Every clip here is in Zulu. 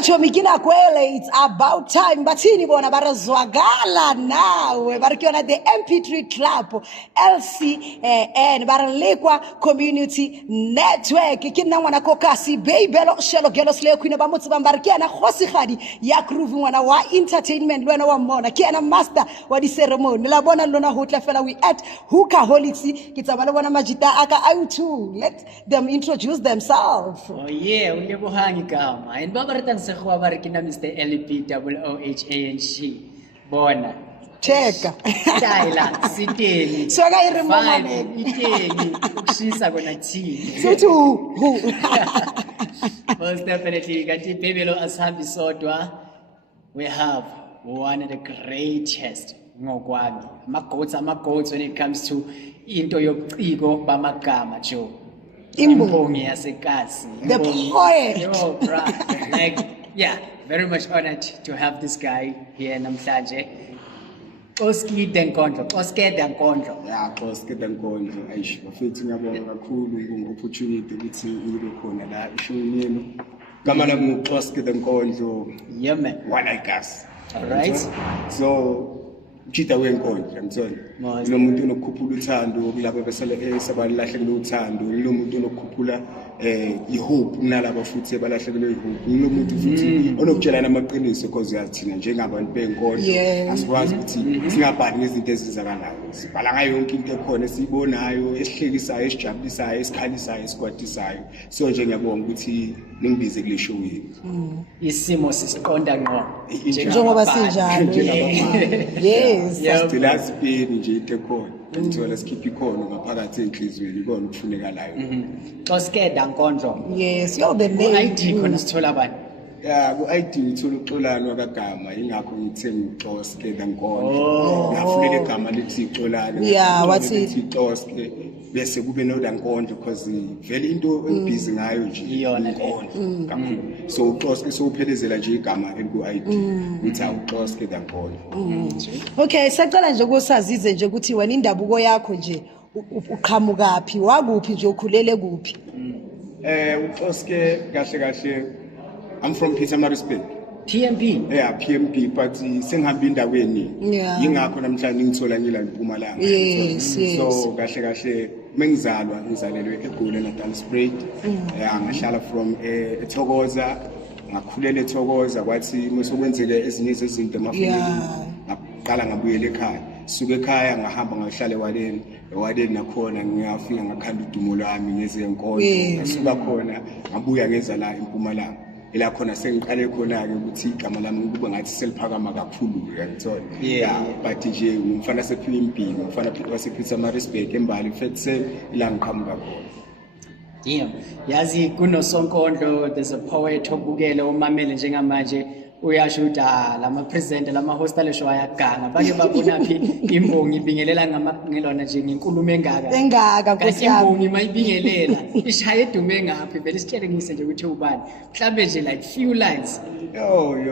Chomikina Kwele, it's about time. Batini bona barazwagala nawe. Barikiona the MP3 Club, LCN, Baralekwa Community Network. Kina wana kokasi, Baybelo, Shelo, Gelos, Leo, Queen of Bamutsu, Bambarkiana, Hosihadi, Yakruvu, wana wa entertainment, Luna wa Mona, Kiana Master, wa di ceremony, Labona Luna Hotla Fella, we at Huka Holixi, Kitabalawana Majita, Aka Autu. Let them introduce themselves. Oh yeah, ulibuhangi kama. And babaratan sa kuwa barikina Mr. LPWOHANG. Bona. Cheka. Tyler, sitini. So I remember. Iteni. Ukshisa kona chini. So too. Most definitely, Gati Pebelo Asambi Sodwa, we have one of the greatest Ngogwami. Magoats when it comes to into your ego Bamagama Joe. Imbongi yasekasi. The poet. Yo, bro. Like, yeah, very much honored to have this guy here namhlanje. Oski Denkondlo. Yeah, Oski Denkondlo. Aish, bafethu ngiyabonga kakhulu ngo-opportunity ukuthi ngibe khona la eshowini yenu. Gama lami Oski Denkondlo. Yeah, man. One like us. All right. So, Chita wenkondlo, ngithona. Lo muntu onokukhuphula uthando kulabo besele sebalahlekelwe uthando, lo muntu onokukhuphula ihope kunalabo futhi balahlekelwe ihope. Lo muntu futhi onokutshelana amaqiniso because uyathina njengabantu benkondlo asikwazi ukuthi singabhali ngezinto ezizakalayo. Sibhala ngayo yonke into ekhona esibonayo, esihlekisayo, esijabulisayo, esikhalisayo, esikwatisayo. So nje ngiyabonga ukuthi ningibize kule show yenu. Isimo sisiqonda ngqo. Njengoba sinjalo. Yes. Sipeni nje into ekhona. Ngithola sikhipha ikhono ngaphakathi enhlizweni ikona ukufunekalayo. Oske Denkondlo. Yes, you're the name. ID khona sithola bani? Yeah, ku-ID ngithola uXolani wakagama ingakho ngithe ngiXoske Denkondlo. Ngafunela igama lithi iXolani. Yeah, wathi iXoske bese kube noDenkondlo because vele into engibhizi ngayo nje iyona inkondlo kakhulu. So uXoske sowuphelezela nje igama eliku-ID uthi uXoske Denkondlo. Okay, sacala nje ukusazize nje ukuthi wena indabuko yakho nje uqhamukaphi, wakuphi nje ukhulele kuphi? uXoske kahle I'm from Pietermaritzburg. PMP. Yeah, PMP, but sengihamba indaweni. Yingakho namhlanje ngithola ngila eMpumalanga. Yes. So kahle ngizalelwe eGoli naTranspreid. Yeah, ngahlala from eThokoza, ngakhulela eThokoza kwathi musokwenzeke ezinye izinto emafundeni. Ngaqala ngabuyela ekhaya. Suke ekhaya ngahamba ngahlala eWaleni nakhona ngiyafika ngakhanda udumo lwami ngezenkondlo. Ngasuka khona ngabuya ngeza la eMpumalanga. Ila khona sengiqale khona ke ukuthi igama lami kube ngathi seliphakama kakhulu ngiyathola. Yeah, but nje ngumfana sePMP, ngumfana wasePietermaritzburg eMbali Fetsel ila ngiqhamuka khona. Damn. Yazi kunoSonkondlo, there's a poet obukele umamele njengamanje uyasho ukuthi lama presenter lama hostel show ayaganga bake babona phi imbongi ibingelela ngelona nje ngenkulumo engaka Nkosi yami imbongi mayibingelela ishaya edume ngaphi vele sitshele ngise nje ukuthi ubani mhlambe nje like few lines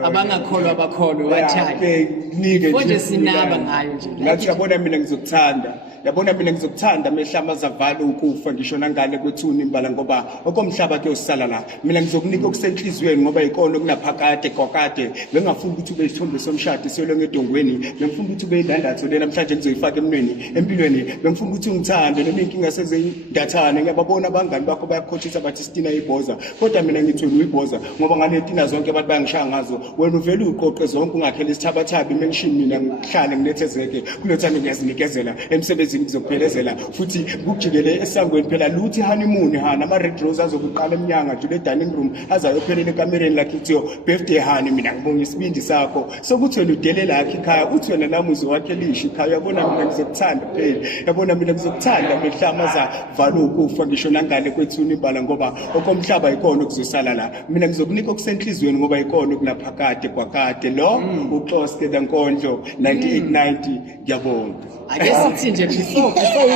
abangakholwa abakholwa wathaya nike sinaba ngayo nje ngathi yabona mina ngizokuthanda mehla zavala ukufa ngisho nangale kwethuni imbala ngoba okomhlaba ke usala la mina ngizokunika okusenhlizweni ngoba ikona kunaphakade kokade bengafuna ukuthi ube isithombe somshado siyole ngedongweni bengifuna ukuthi ube indandatho lena namhlanje ngizoyifaka empilweni bengifuna ukuthi ungithande noma inkinga sezendathana ngiyababona abangani bakho bayakhothisa bathi Stina ibhoza kodwa mina ngithi uyibhoza ngoba nganetina zonke abantu bayangishaya ngazo wena uvela uqoqe zonke ungakhele isithabathabi mengishini mina ngihlale nginethezeke kunothando ngiyazinikezela emsebenzini ngizokuphelezela futhi kujikele esangweni phela luthi honeymoon nama red rose azokuqala eminyanga jule dining room azayophelela ekamereni lakhe kuthiwa birthday honey mina ngibonga isibindi sakho sokuthi wena udelela yakhe ekhaya uthi wena namuzi wakhe lishi ekhaya yabona mina ngizokuthanda phela yabona mina ngizokuthanda mehlama zavala ukufa ngisho nangale kwethuni imbala ngoba okomhlaba ikona okuzosala la mina ngizokunika okusenhlizweni ngoba ikona okunaphakade kwakade lo uXoske Denkondlo 9890 ngiyabonga ake sithi nje before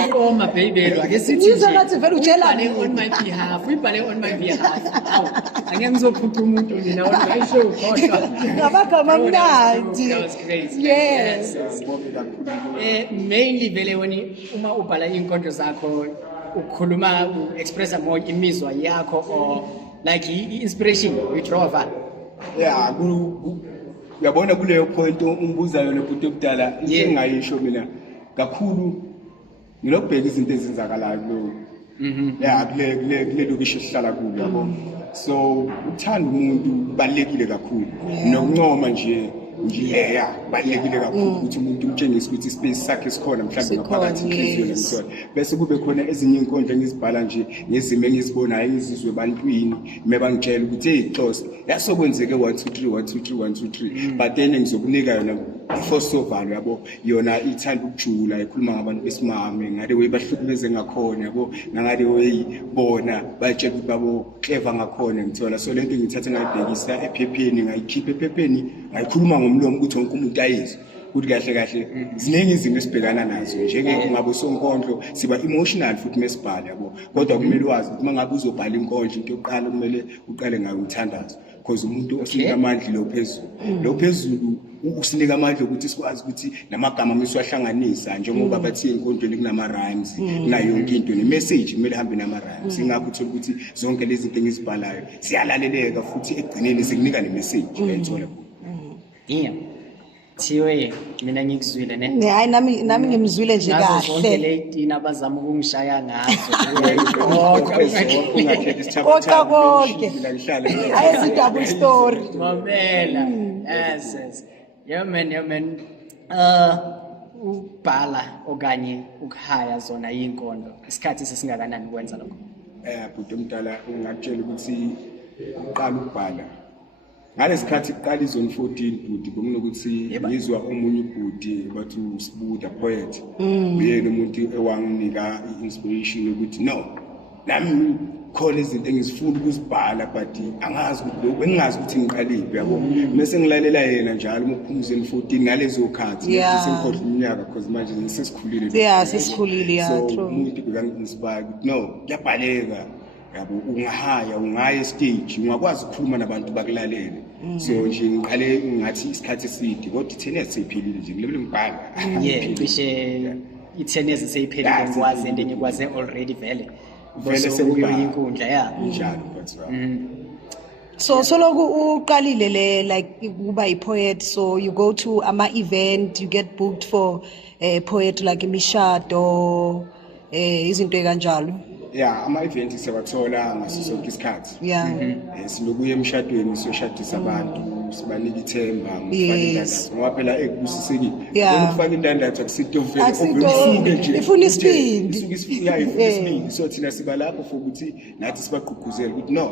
uqoma baby ake sithi nje vele utshela on my behalf uyibhale on my behalf awu angeke ngizophupha umuntu mina wona show kodwa ngabagama mnandi. Yes. Mainly vele uma ubhala inkondlo zakho ukhuluma expressa more imizwa yakho or like inspiration we draw Yeah, uyabona kuleyo point umbuza yona umuntu omdala into engayisho mina kakhulu ngilobheka izinto ezenzakalayo lo. Yeah, kule lokishi esihlala kuyo yabo. So uthanda umuntu balekile kakhulu. Nokuncoma nje balekile kakhulu ukuthi umuntu umtshengise ukuthi ispace sakhe sikhona mhlawumbe ngaphakathi inhliziyo lemsona. Bese kube khona ezinye inkondlo engizibhala nje ngezimo engizibonayo engizizwe ebantwini mebangitshela ukuthi hey Xhosa yasokwenzeke 1 2 3 1 2 3 1 2 3 but then ngizokunika yona force ovalo yabo yona ithanda ukujula ikhuluma ngabantu besimame ngale way bahlukumeze ngakhona yabo nangale way bona batshela ukuthi babo clever ngakhona ngithola so lento ngithatha ngayibhekisa ephepheni ngayikhipha ephepheni ngayikhuluma ngomlomo ukuthi wonke umuntu ayizwe ukuthi kahle ziningi izinto esibhekana nazo njenge kungabe sonkondlo siba emotional futhi mesibhala yabo kodwa kumele wazi ukuthi mangabe uzobhala inkondlo into yokuqala kumele uqale ngayo umthandazo because umuntu osinika amandla lo phezulu usinika amandla ukuthi sikwazi ukuthi namagama mesiwahlanganisa njengoba bathi enkondlweni kunama rhymes nayo yonke into ne message kumele hambe nama rhymes ingakho uthola ukuthi zonke lezi zinto engizibhalayo siyalaleleka futhi egcineni sikunika ne message uyayithola. Thiwe mina ngikuzwile ne. Hayi nami ngimzwile nje Nazo zonke kahle. ley'tina abazama ukungishaya ngazo. Konke konke. Ayisi double story. Mamela. Yes. Yeah man. Ubhala okanye ukuhaya zona inkondlo. Isikhathi sesingakanani ukwenza lokho? Bhuti omdala ngakutshela ukuthi uqala ukubhala ngalesikhathi kuqala izone 14 bhuti benginokuthi ngizwa omunye ubhuti bathi uSibuda poet uyena umuntu ewanginika i-inspiration ukuthi no nami khona izinto engizifuna ukuzibhala but angazi ukuthi bengazi ukuthi ngiqaliphi yabo bese ngilalela yena njalo umuphumuze 14 ngalezo khathi sengikhohle iminyaka because manje sesikhulile sesikhulile true umuntu bekangi-inspire ukuthi no kuyabhaleka yabo ungaya stage ungakwazi ukukhuluma nabantu bakulalele so nje ngiqale ngathi isikhathi eside kodwa 10 years seyiphelile nje ngilebele ngibhala cishe 10 years seyiphelile ngikwazi and ngikwaze already vele sekuyinkundla njalo but so loku uqalile le like kuba ipoet so you go to ama event you get booked for poet like imishado izinto ekanjalo. Ama-event siyawathola ngaso sonke isikhathi. Silokuya emshadweni siyoshadisa abantu sibanika ithemba ngokufaka indandatho ngoba phela ekusisekile ukufaka indandatho akusinto vele obekusuke nje ifuna isibindi ifuna isibindi so thina siba lapho for ukuthi nathi sibagqugquzele ukuthi no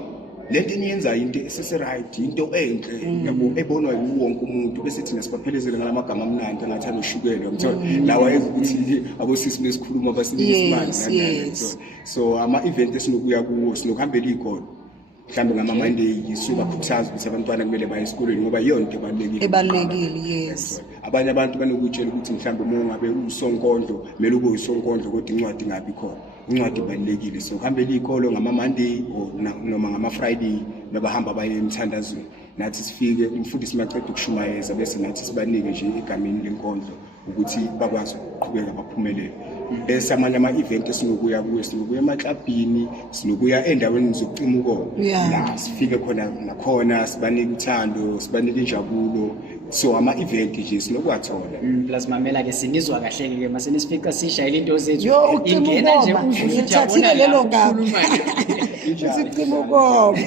lento eniyenza into esese-right into enhle yabo ebonwa yiwonke umuntu bese thina sibaphelezele ngalamagama amnandi angathanda ushukela yamthola lawa ukuthi abosisi besikhuluma basinike isimanje so ama-event esinokuya kuwo sinokuhambela iy'kolo mhlawumbe ngama-Monday siyobakhuthaza ukuthi abantwana kumele baye esikolweni ngoba yiyona into ebalulekile abanye abantu banokutshela ukuthi mhlawumbe uma ungabe usonkondlo kumele ube usonkondlo kodwa incwadi ingabi khona incwadi ibalulekile so kuhambela iy'kolo ngama-Monday noma ngama-Friday bebahamba baye emthandazweni nathi sifike umfundisi maceda ukushumayeza bese nathi sibanike nje egameni lenkondlo ukuthi bakwazi ukuqhubeka baphumelele bese amanye ama-event esinokuya kuwo sinokuya emaklabhini sinokuya endaweni zokucima ukoma la sifike khona nakhona sibanike uthando sibanike injabulo so ama-event nje sinokuwathola plus mamela-ke sinizwa kahle-ke mase nisifika sishayela into zethu ingena nje ngithathile lelo gama sicima ukoma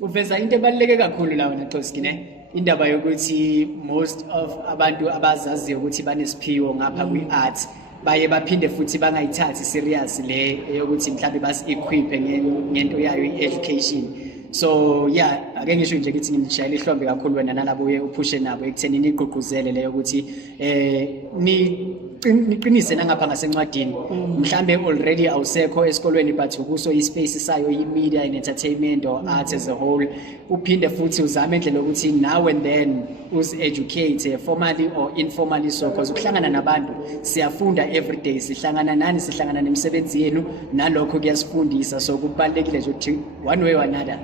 uveza into ebaluleke kakhulu lawo naXhosa ne indaba yokuthi most of abantu abazaziyo ukuthi banesiphiwo ngapha kwi-art baye baphinde futhi bangayithathi serious le yokuthi mhlawumbe basi-equipe ngento yayo i-education so ake ngisho nje ukuthi ngimshayela ihlombe kakhulu wena nalabo uphushe nabo ekutheni nigqugquzele leyo ukuthi niqinise nangapha ngasencwadini mhlambe already awusekho esikolweni but ukuso ispace sayo i-media and entertainment or art as a whole uphinde futhi uzame indlela ukuthi now and then usi-educate formally or informally so because ukuhlangana nabantu siyafunda everyday sihlangana nani sihlangana nemisebenzi yenu nalokho kuyasifundisa so kubalulekile nje ukuthi one way or another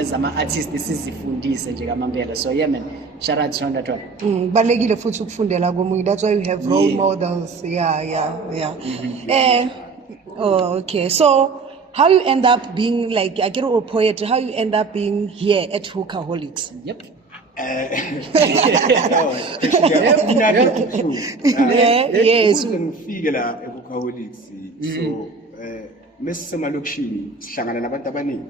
as ama-artists sizifundise nje kamambela so man shout out to that one balekile futhi ukufundela komunye that's why you have role models okay so how you end up being like I get a poet, how you end up being here at Hookaholics. Yep. Yes. Ngifike la eBukaholics so mesisemalokishini sihlangana nabantu abaningi.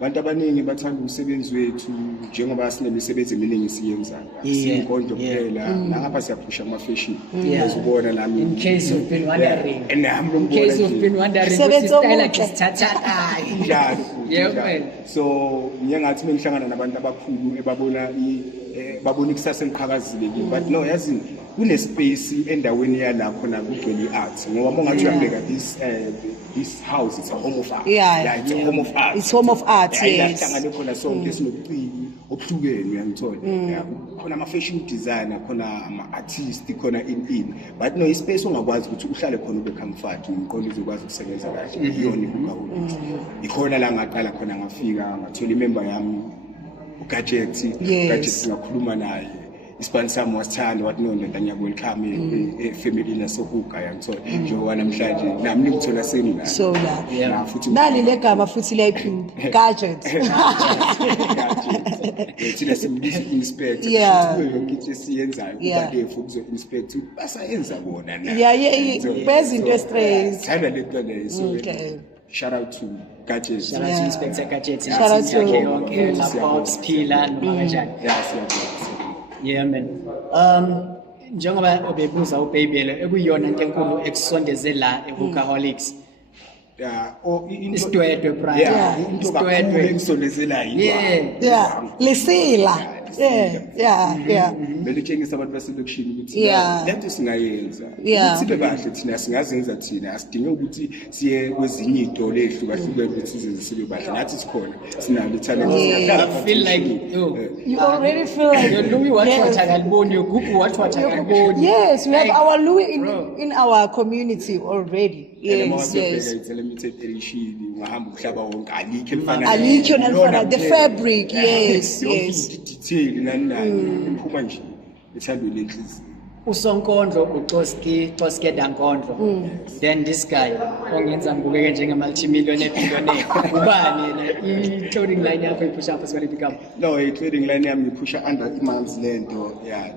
Abantu abaningi bathanda umsebenzi wethu njengoba sinemisebenzi eminingi siyenzayo. Sinkondlo kuphela nangapha siyaphusha ama fashion. Uzobona nami. In case you've been wondering. And nami In case you've been wondering Sebenza style omuhle. sithatha njalo. Yeah. So ngiyangathi mengihlangana nabantu abakhulu ebabona babona ikusasa eliqhakazile kimi but no yazi kune space endaweni yalapho na kugcwele art ngoba mongathi uyabheka this house it's a home of art. It's a home of art. It's home of art, yes. Hlangane khona sonke sinobuciko obuhlukene uyangithola. Khona ama fashion designer, khona ama artist, khona in but no ispace ongakwazi ukuthi uhlale khona ube comfort umqondo uzokwazi ukusebenza kahle iyona iBukaholics. Ikhona la ngaqala khona ngafika ngathola imember yami uGadget ngakhuluma naye isibani sami wasithanda wathi no ndoda ngiyakwelcome efamily nasohuka yangithola njengoba namhlanje nami ngithola seni So yeah futhi nali legama futhi liyayiphinda Gadget. thina simbiza inspect yonke into esiyenzayo kuba ke futhi inspect basayenza bona na beza into straight. thanda lento leyo so shout out to Gadget. Shout out to Inspector Gadget. Shout out to yonke lapho siphila noma kanjani. Yeah man. Njengoba obebuza uBabyle ekuyiyona into enkulu ekusondeze la eBukaholics. Isitwetwe prime. Into kakhulu ekusondezela yini. Lisila. Belitshengisa abantu baselokishini ukuthi lento singayenza. Sibe kahle thina singazenza thina asidinge ukuthi siye kwezinye izitolo ezihlukahlukene ukuthi sibe bahle nathi sikhona sinalo talent. I feel like you already feel like your Louis watch akaliboni your Gugu watch akaliboni. Yes, we have our Louis in our community already. Yes. Limited edition ngahamba umhlaba wonke alikho nalifana the fabric yes detail nani iphuma nje ethandweni lenhliziyo uSonkondlo uXoske Dankondlo then this guy ongenza ngibukeke njenge-multi-millionaire billionaire ubani yena i-clothing line yakho iphusha apha sikwele become no i-clothing line yami iphusha under Imanzi Lento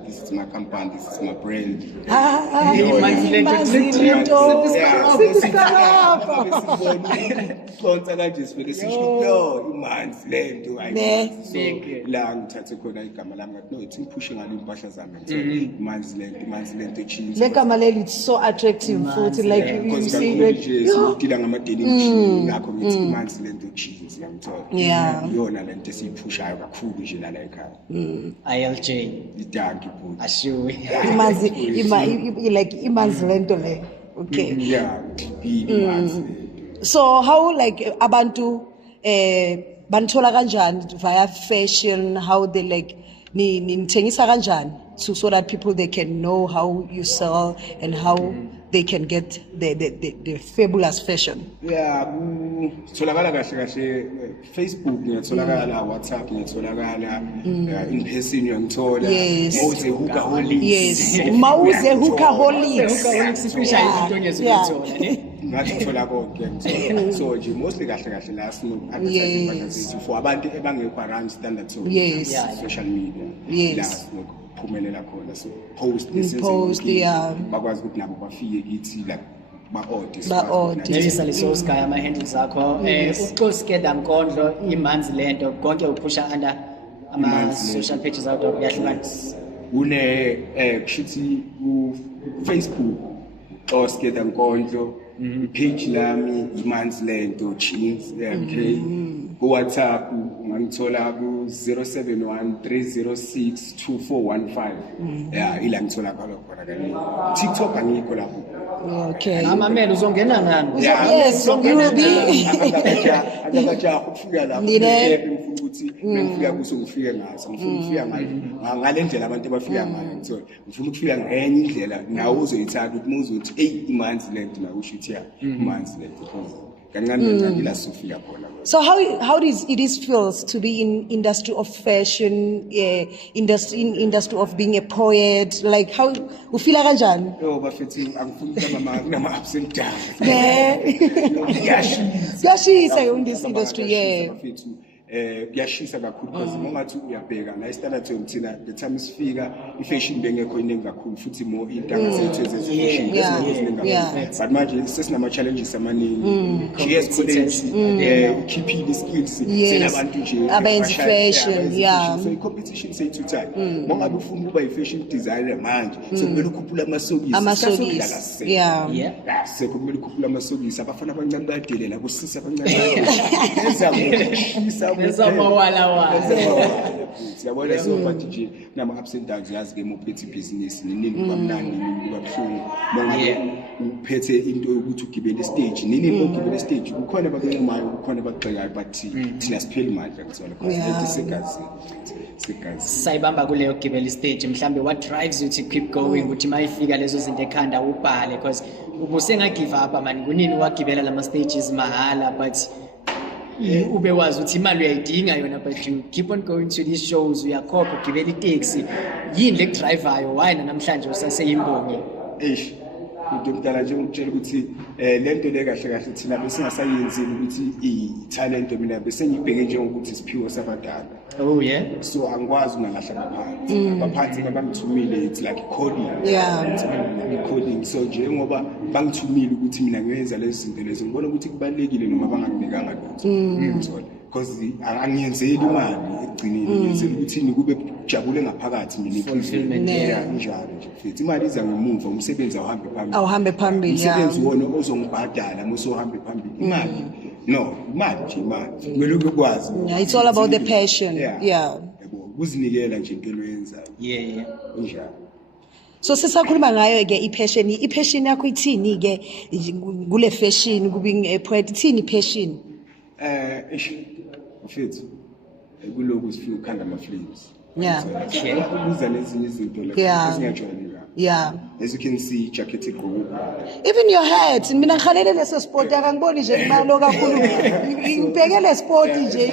this is my company this is my brand Imanzi Lento sponsor kanje sivele sisho no Imanzi Lento la ngithathe khona igama lami ngathi no ithi ngiphushe ngalo impahla zami Imanzi Lento jeans. Legama leli it's so attractive futhi like you see udila ngama-denim jeans ngakho ngithi Imanzi Lento jeans yangithola iyona lento esiyiphushayo kakhulu nje lana ekhaya ILJ idanki futhi ashiwe like Imanzi Lento le okay Imanzi. So how like abantu banithola kanjani via fashion how they like nithengisa kanjani so that people they can know how you sell and how they can get the fabulous fashion. Tholakala kahle Facebook ngiyatholakala WhatsApp ngiyatholakala in person ngiyangithola Mauze Hookaholics Mauze Hookaholics sifisha into ngezokuthola ngathola konke so nje mostly kahle la sino-advertising impahla zethu for abantu ebangekho around standard social media la sinokuphumelela khona so post bakwazi ukuthi nabo bafike kithi like ba-order maybe saliso sky ama-handles akho uXoske Dankondlo Imanzi Lento konke uphusha under ama-social pages akho kuyahlukana une kushuthi ku-Facebook uXoske Dankondlo page lami Imanzi Lento jeans okay WhatsApp ungangithola ku 0713062415 ila ngithola khona kaningi TikTok angikho lapho okay amamela uzongena nani yes you will be akaja ukufika lapho ngifuna ukuthi ngifika kuso ngifike ngaso ngifuna ukufika ngale ndlela abantu abafika ngayo ngithola ngifuna ukufika ngenye indlela nawe uzoyithanda ukuthi muzothi hey Imanzi Lento na usho ukuthi Imanzi Lento kancane ila sufika khona. So how does it feels to be in industry of fashion, industry of being a poet? Like how you feel kanjani? Yo bafethi angifuni kama kunama ups and downs. Kuyashisa in this industry, yeah. Kuyashisa kakhulu because mongathi uyabheka la standard thina the time isifika ifashion bengekho iningi kakhulu futhi more intanga zethu ezifashion but manje sesinama challenges amaningi GS college keeping skills senabantu nje abenza fashion so i competition say two time mongabe ufuna ukuba i fashion designer manje so kumele ukhuphula amasokisi sekumele ukhuphula amasokisi abafana abancane bayadelela kusisa abancane siyabona so but nje nama ups and downs yazi ke mophethe business nini kwamnandi nini kwabuhlungu mongabe uphethe into yokuthi ugibele stage nini ugibele stage kukhona abakumayo kukhona abagxekayo but thina sipheli manje ngizona because segazi sayibamba kuleyo gibele stage mhlambe what drives you to keep going ukuthi mayifika lezo zinto ekhanda ubhale because ubusenga give up man kunini wagibela lama stages mahala but ube wazi ukuthi imali uyayidinga yona but you keep on going to these shows uyakhopha ugibela itaxi yini le driver why namhlanje usaseyimbongi into mdala nje ukutshela ukuthi lento le kahle kahle thina besingasayenzini ukuthi i-talent mina bese ngibheke njengokuthi siphiwe sabadala so angikwazi ungalahla baphansi bangithumile it's like coding coding so nje ngoba bangithumile ukuthi mina ngiyenza lezi zinto lezi ngibona ukuthi kubalekile noma bangakunikanga lutho ngithola because angiyenzeli imali ekugcineni ngiyenzela ukuthi kube jabule ngaphakathi mina fulfillment njalo nje futhi imali iza ngemuva umsebenzi awuhambe phambili umsebenzi wona ozongibhadala musohambe phambili imali imali nje imali kumele ukwazi it's all about the passion ukuzinikela nje into yenzayo njalo. So sisakhuluma ngayo ke i-passion yakho ithini ke kule fashion being a poet ithini passion? Mfethu kuloko sifika ukhanda ama flames ukuza nezinye izinto la ezingajwayelekanga as you can see jacket igqoke even your hat mina ngikhalele leso sport akangiboni nje imalo kakhulu ngibhekele sport nje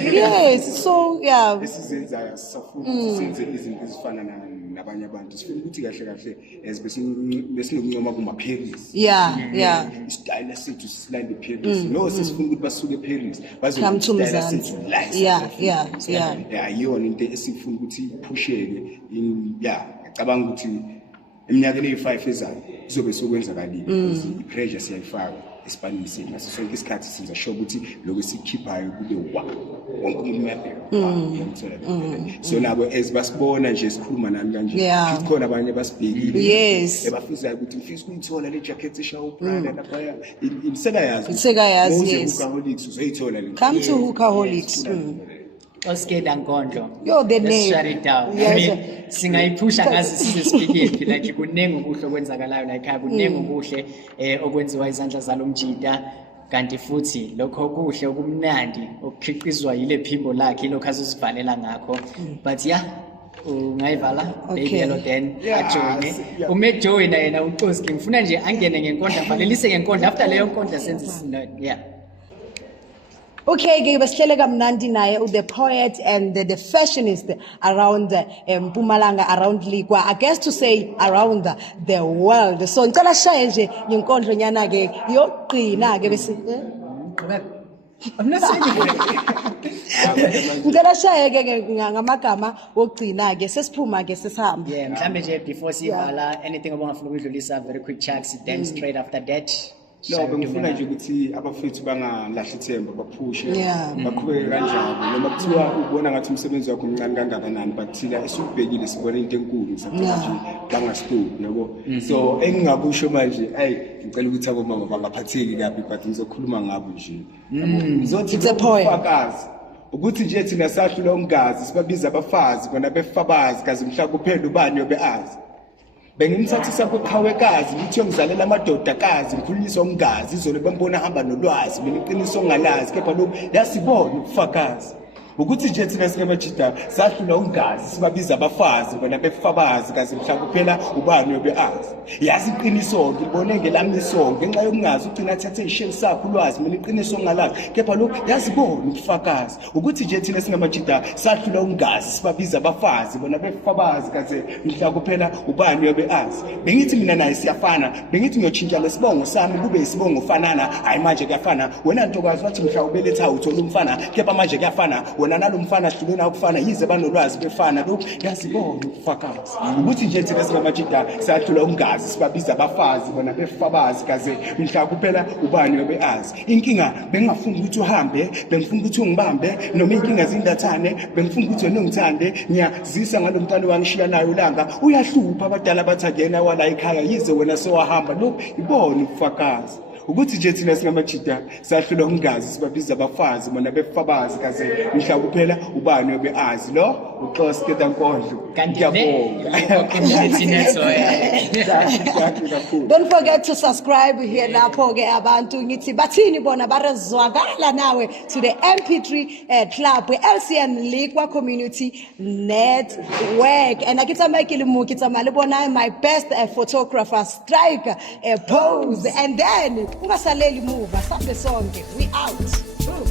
so esizenzayo sisafuna senze izinto ezifana nabanye abantu sifuna ukuthi kahle kahle besinokuncoma kuma Paris style sethu sisilande Paris sesifuna ukuthi basuke Paris come to Mzansi ayona into esifuna ukuthi iphusheke ngicabanga ukuthi eminyakeni e5 ezayo kuzobe sokwenzakalile because ipressure siyayifaka esipanini sethu naso sonke isikhathi senza sure ukuthi lokho sikhiphayo kube wonke umuntu uyabheka so nabo basibona nje sikhuluma nami kanje khona abanye basibhekile ebafisa ukuthi ngifisa ukuyithola le jacket eshawu brand lapha sekayazi Hookaholics uzoyithola le come to Hookaholics Oskeda Nkondlo. Yo the name. Shut it down. Singayiphusha ngazi sizesikiki like kunengi okuhle okwenzakalayo la ekhaya kunengi okuhle okwenziwa izandla zalomjida kanti futhi lokho okuhle okumnandi okukhiqizwa yile phimbo lakhe lokho azosivalela ngakho but ungayivala baby yellow then ajoyine umejoyina yena uNkosi ngifuna nje angene ngenkondla valelise ngenkondla after leyo nkondla senze Okay, ke basihlele kamnandi naye the poet and the fashionist around Mpumalanga around Likwa I guess to say around the world. So ngicela shaye nje ngenkondlo nyana ke yoqina ke bese I'm not saying ngicela shaye ke ngamagama wogcina ke sesiphuma ke sesihamba. Mhlambe nje before sivala anything obongafuna ukudlulisa very quick checks then straight after that. No, bengifuna nje ukuthi abafethu bangalahla ithemba baphushe baqhubeke kanjalo noma kuthiwa ubona ngathi umsebenzi wakho umncane kangakanani but thina esubhekile sibona into enkulu sathi nje bangastop yabo so engingakusho manje ngicela ukuthi abomama bangaphatheki kabi but ngizokhuluma ngabo nje ngizothi ufakazi ukuthi nje thina sahlula ungazi sibabiza abafazi bona befabazi kaze mhla kuphela ubani yobe azi bengimthathisa kweqhawekazi lithi ngizalela amadodakazi ngikhuliswa umngazi izolo bembona hamba nolwazi mina iqiniso ngalazi kepha lokho yasibona ubufakazi ukuthi nje thina singamajida sahlula ungazi sibabiza abafazi bona befabazi kaze mhla kuphela ubani obeazi yazi iqiniso ngibone ngelamiso ngenxa yokungazi ugcina thathe isheli sakho ulwazi mina iqiniso ngalazi kepha lo yazibona ubufakazi ukuthi nje thina singamajida sahlula ungazi sibabiza abafazi bona befabazi kaze mhla kuphela ubani obeazi bengithi mina naye siyafana bengithi ngiyotshintsha lesibongo sami kube isibongo ufanana hayi manje kuyafana wena ntokazi wathi mhla ubeletha uthola umfana kepha manje kuyafana wena nalomfana sihlulena ukufana yize banolwazi befana lo yazibona ubufakazi ukuthi nje thina singamajida sahlula ungazi sibabiza abafazi bona befabazi kaze mhla kuphela ubani obeazi inkinga bengafuni ukuthi uhambe bengifuna ukuthi ungibambe noma inkinga zindathane bengifuna ukuthi wena ungithande ngiyazisa ngalomntwana wangishiya nayo ulanga uyahlupha abadala bathangena wala ekhaya yize wena sewahamba lo ibona ubufakazi ukuthi nje thina singamajida sahlula ungazi sibabiza abafazi bona befabazi kaze mhla kuphela ubani obeazi lo uXhosa Nkondlo ngiyabonga community network. Don't forget to subscribe here lapho ke abantu ngithi bathini bona barazwakala nawe to the MP3 club LCN Liqwa Community Network and akithi Michael Muki tsamale bona my best photographer strike a pose and then ungasaleli move asambe sonke we out.